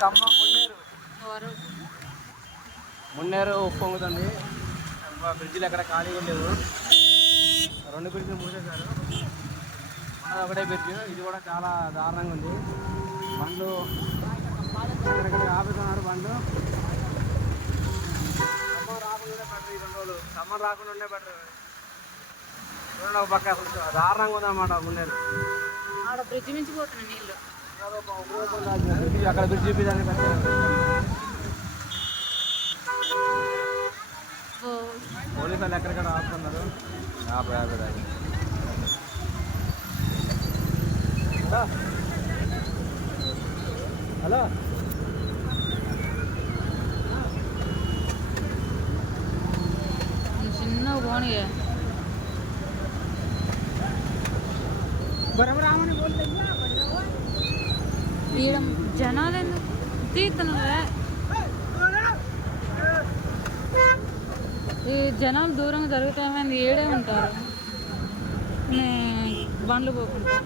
ఖమ్మం మున్నేరు ఉప్పొంగుతుంది. బ్రిడ్జిలు ఎక్కడ ఖాళీగా లేవు. 2 బ్రిడ్జిలు మూసేశారు. ఒకటే బ్రిడ్జ్. ఇది కూడా చాలా దారుణంగా ఉంది. బండ్లు ఎక్కడెక్కడ ఆపుతున్నారు. బండ్లు ఖమ్మం రాకుండా బెటర్. ఈ 2 రోజులు ఖమ్మం రాకుండా ఉండే బెటర్. చూడండి, ఒక పక్క దారుణంగా ఉందన్నమాట మున్నేరు. బ్రిడ్జ్ నుంచి పోతున్నాయి నీళ్ళు. అక్కడ బ్రిడ్జ్ చూపించాలని పోలీసు వాళ్ళు ఎక్కడెక్కడ ఆపుతున్నారు. హలో చిన్న పోనీ జనాలు ఎందుకు తీస్తున్నావే? ఈ జనాలు దూరంగా జరుగుతామని ఏడే ఉంటారు బండ్లు పోకుండా.